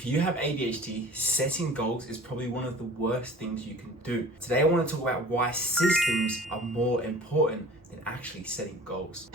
If you have ADHD, setting goals is probably one of the worst things you can do. Today I want to talk about why systems are more important than actually setting goals.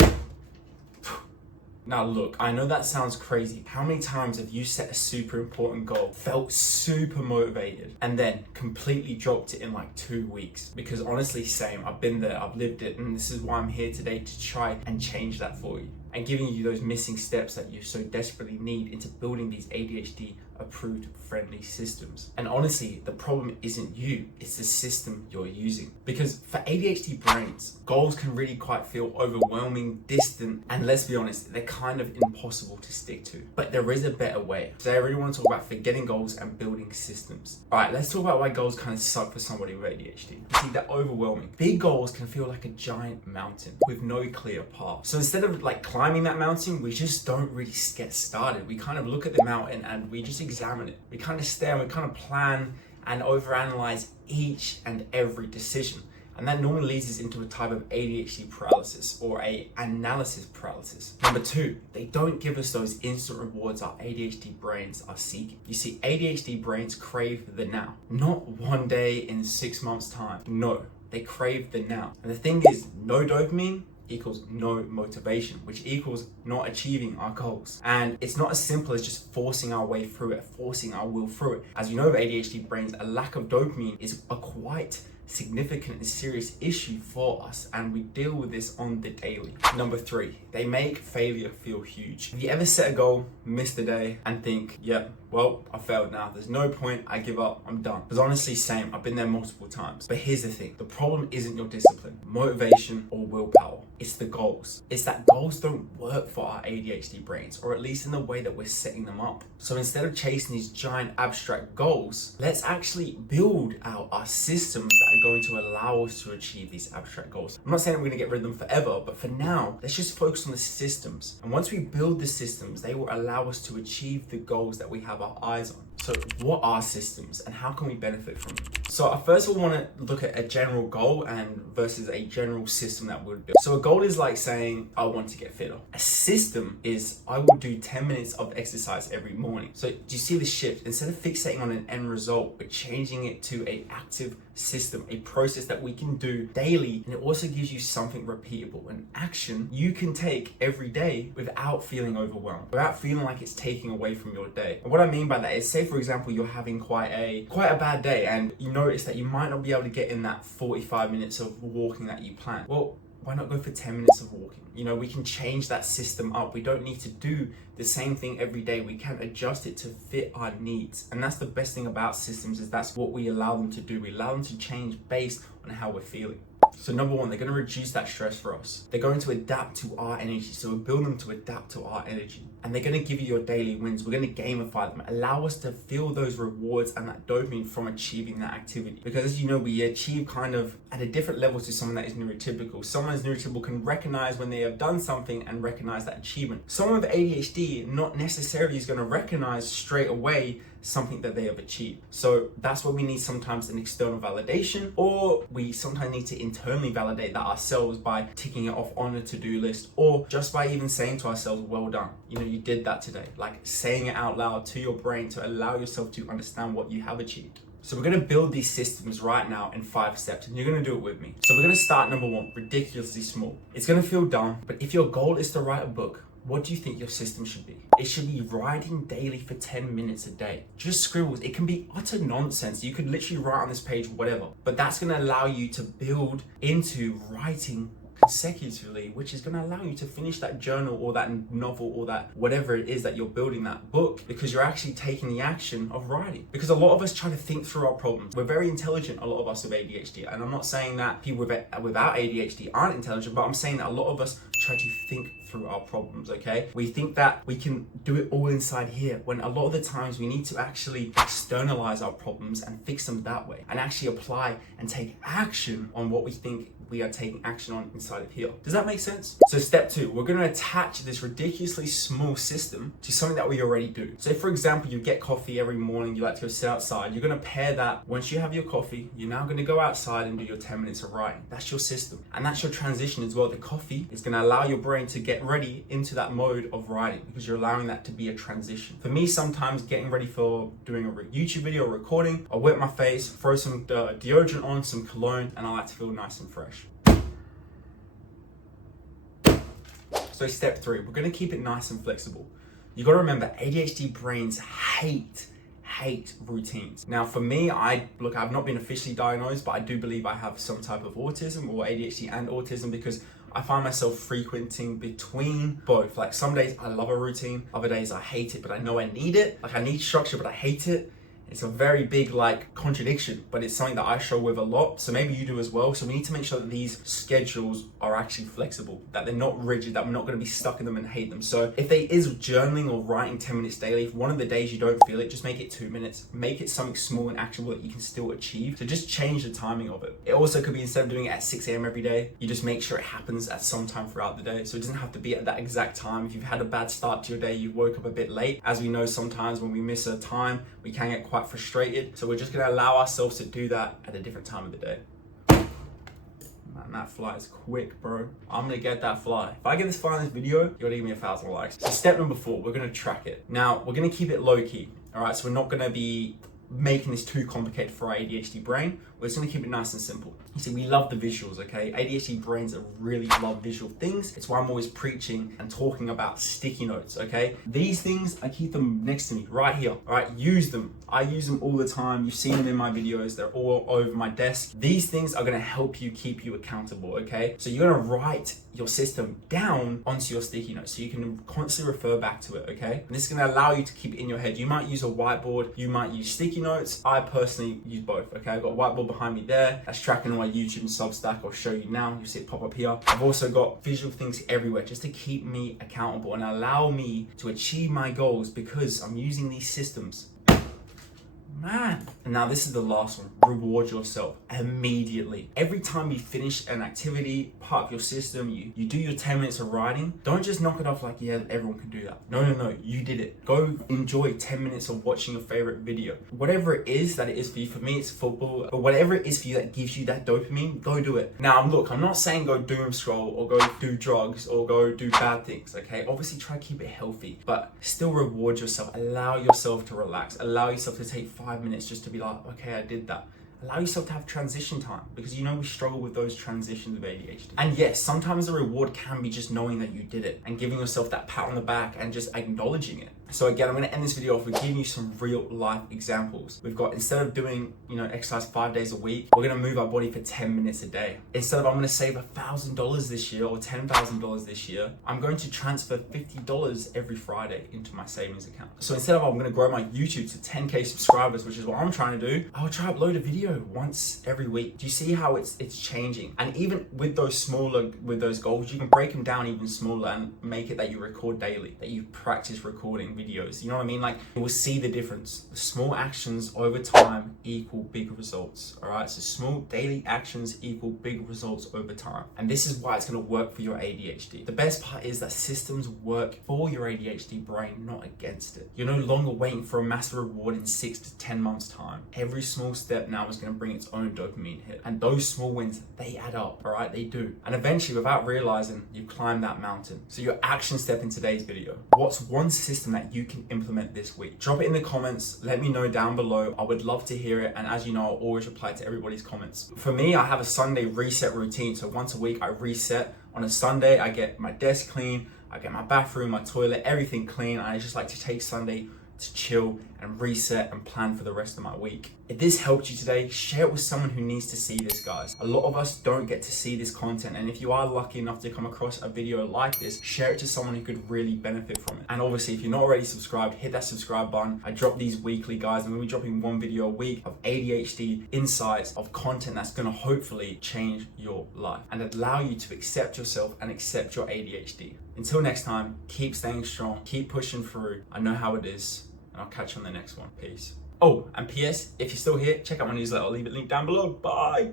Now look, I know that sounds crazy. How many times have you set a super important goal, felt super motivated, and then completely dropped it in like 2 weeks? Because honestly, same, I've been there, I've lived it, and this is why I'm here today to try and change that for you. And giving you those missing steps that you so desperately need into building these ADHD approved friendly systems. And honestly, the problem isn't you, it's the system you're using. Because for ADHD brains, goals can really quite feel overwhelming, distant, and let's be honest, they're kind of impossible to stick to. But there is a better way. Today I really want to talk about forgetting goals and building systems. Alright, let's talk about why goals kind of suck for somebody with ADHD. You see, they're overwhelming. Big goals can feel like a giant mountain with no clear path. So instead of like climbing that mountain, we just don't really get started. We kind of look at the mountain and we just examine it. We kind of stare and we kind of plan and overanalyze each and every decision. And that normally leads us into a type of ADHD paralysis or a analysis paralysis. Number two, they don't give us those instant rewards our ADHD brains are seeking. You see, ADHD brains crave the now, not one day in 6 months' time. No, they crave the now. And the thing is, no dopamine equals no motivation, which equals not achieving our goals. And it's not as simple as just forcing our way through it, forcing our will through it. As you know, with ADHD brains, a lack of dopamine is a quite significant and serious issue for us, and we deal with this on the daily. Number three, they make failure feel huge. Have you ever set a goal, missed a day, and think, yeah, well, I failed now. There's no point, I give up, I'm done. Because honestly, same, I've been there multiple times. But here's the thing, the problem isn't your discipline, motivation, or willpower. It's the goals. It's that goals don't work for our ADHD brains, or at least in the way that we're setting them up. So instead of chasing these giant abstract goals, let's actually build out our systems that are going to allow us to achieve these abstract goals. I'm not saying we're going to get rid of them forever, but for now, let's just focus on the systems. And once we build the systems, they will allow us to achieve the goals that we have our eyes on. So what are systems and how can we benefit from them? So I first of all want to look at a general goal and versus a general system that we would build. So a goal is like saying, I want to get fitter. A system is, I will do 10 minutes of exercise every morning. So do you see the shift? Instead of fixating on an end result, we're changing it to an active system, a process that we can do daily, and it also gives you something repeatable, an action you can take every day without feeling overwhelmed, without feeling like it's taking away from your day. And what I mean by that is, say for example, you're having quite a bad day and you notice that you might not be able to get in that 45 minutes of walking that you planned. Well, why not go for 10 minutes of walking? You know, we can change that system up. We don't need to do the same thing every day. We can adjust it to fit our needs. And that's the best thing about systems, is that's what we allow them to do. We allow them to change based on how we're feeling. So number one, they're going to reduce that stress for us. They're going to adapt to our energy. So we build them to adapt to our energy. And they're going to give you your daily wins. We're going to gamify them. Allow us to feel those rewards and that dopamine from achieving that activity. Because as you know, we achieve kind of at a different level to someone that is neurotypical. Someone that's neurotypical can recognize when they have done something and recognize that achievement. Someone with ADHD not necessarily is going to recognize straight away something that they have achieved. So that's why we need sometimes an external validation, or we sometimes need to internally validate that ourselves by ticking it off on a to-do list, or just by even saying to ourselves, well done, you know, you did that today. Like saying it out loud to your brain to allow yourself to understand what you have achieved. So we're going to build these systems right now in 5 steps, and you're going to do it with me. So we're going to start number one, ridiculously small. It's going to feel dumb, but if your goal is to write a book, what do you think your system should be? It should be writing daily for 10 minutes a day. Just scribbles. It can be utter nonsense. You could literally write on this page whatever, but that's going to allow you to build into writing consecutively, which is going to allow you to finish that journal or that novel or that whatever it is that you're building that book, because you're actually taking the action of writing. Because a lot of us try to think through our problems. We're very intelligent, a lot of us with ADHD, and I'm not saying that people without ADHD aren't intelligent, but I'm saying that a lot of us try to think through our problems, okay? We think that we can do it all inside here, when a lot of the times we need to actually externalize our problems and fix them that way, and actually apply and take action on what we think we are taking action on inside of here. Does that make sense? So step 2, we're going to attach this ridiculously small system to something that we already do. So for example, you get coffee every morning, you like to go sit outside. You're going to pair that, once you have your coffee, you're now going to go outside and do your 10 minutes of writing. That's your system. And that's your transition as well. The coffee is going to allow your brain to get ready into that mode of writing because you're allowing that to be a transition. For me, sometimes getting ready for doing a YouTube video or recording, I wet my face, throw some deodorant on, some cologne, and I like to feel nice and fresh. So step 3, we're going to keep it nice and flexible. You got to remember, ADHD brains hate routines. Now for me, I've not been officially diagnosed, but I do believe I have some type of autism or ADHD and autism because I find myself frequenting between both. Like some days I love a routine, other days I hate it, but I know I need it. Like I need structure, but I hate it. It's a very big contradiction, but it's something that I struggle with a lot. So maybe you do as well. So we need to make sure that these schedules are actually flexible, that they're not rigid, that we're not going to be stuck in them and hate them. So if there is journaling or writing 10 minutes daily, if one of the days you don't feel it, just make it 2 minutes. Make it something small and actionable that you can still achieve. So just change the timing of it. It also could be, instead of doing it at 6 a.m. every day, you just make sure it happens at some time throughout the day. So it doesn't have to be at that exact time. If you've had a bad start to your day, you woke up a bit late. As we know, sometimes when we miss a time, we can get quite frustrated. So we're just gonna allow ourselves to do that at a different time of the day. Man, that fly is quick, bro. I'm gonna get that fly. If I get this fly in this video, you're gonna give me 1,000 likes. So step number 4, we're gonna track it. Now, we're gonna keep it low key. All right, so we're not gonna be making this too complicated for our ADHD brain. We're just gonna keep it nice and simple. You see, we love the visuals, okay? ADHD brains really love visual things. It's why I'm always preaching and talking about sticky notes, okay? These things, I keep them next to me, right here, all right? Use them. I use them all the time. You've seen them in my videos. They're all over my desk. These things are gonna help you keep you accountable, okay? So you're gonna write your system down onto your sticky notes so you can constantly refer back to it, okay? And this is gonna allow you to keep it in your head. You might use a whiteboard, you might use sticky notes. I personally use both, okay? I've got a whiteboard behind me there. That's tracking on my YouTube and Substack. I'll show you now. You'll see it pop up here. I've also got visual things everywhere just to keep me accountable and allow me to achieve my goals because I'm using these systems. Man. And now this is the last one. Reward yourself immediately. Every time you finish an activity, part of your system, you do your 10 minutes of writing, don't just knock it off like, yeah, everyone can do that. No, you did it. Go enjoy 10 minutes of watching your favorite video. Whatever it is that it is for you, for me it's football, but whatever it is for you that gives you that dopamine, go do it. Now look, I'm not saying go doom scroll or go do drugs or go do bad things, okay? Obviously try to keep it healthy, but still reward yourself. Allow yourself to relax. Allow yourself to take 5 minutes just to be like, okay, I did that. Allow yourself to have transition time because you know we struggle with those transitions of ADHD. And yes, sometimes the reward can be just knowing that you did it and giving yourself that pat on the back and just acknowledging it. So again, I'm going to end this video off with giving you some real life examples. We've got, instead of doing, exercise 5 days a week, we're going to move our body for 10 minutes a day. Instead of I'm going to save $1,000 this year or $10,000 this year, I'm going to transfer $50 every Friday into my savings account. So instead of I'm going to grow my YouTube to 10K subscribers, which is what I'm trying to do, I'll try to upload a video once every week. Do you see how it's changing? And even with those goals, you can break them down even smaller and make it that you record daily, that you practice recording videos. You know what I mean? Like, you will see the difference. The small actions over time equal big results. All right. So small daily actions equal big results over time. And this is why it's going to work for your ADHD. The best part is that systems work for your ADHD brain, not against it. You're no longer waiting for a massive reward in 6 to 10 months time. Every small step now is going to bring its own dopamine hit. And those small wins, they add up. All right. They do. And eventually, without realizing, you climb that mountain. So your action step in today's video. What's one system that you can implement this week? Drop it in the comments. Let me know down below. I would love to hear it. And as you know, I'll always reply to everybody's comments. For me, I have a Sunday reset routine. So once a week, I reset. On a Sunday, I get my desk clean. I get my bathroom, my toilet, everything clean. I just like to take Sunday to chill and reset and plan for the rest of my week. If this helped you today, share it with someone who needs to see this, guys. A lot of us don't get to see this content, and if you are lucky enough to come across a video like this, share it to someone who could really benefit from it. And obviously, if you're not already subscribed, hit that subscribe button. I drop these weekly, guys, and we'll be dropping one video a week of ADHD insights, of content that's gonna hopefully change your life and allow you to accept yourself and accept your ADHD. Until next time, keep staying strong, keep pushing through. I know how it is, and I'll catch you on the next one. Peace. Oh, and PS, if you're still here, check out my newsletter. I'll leave it linked down below. Bye.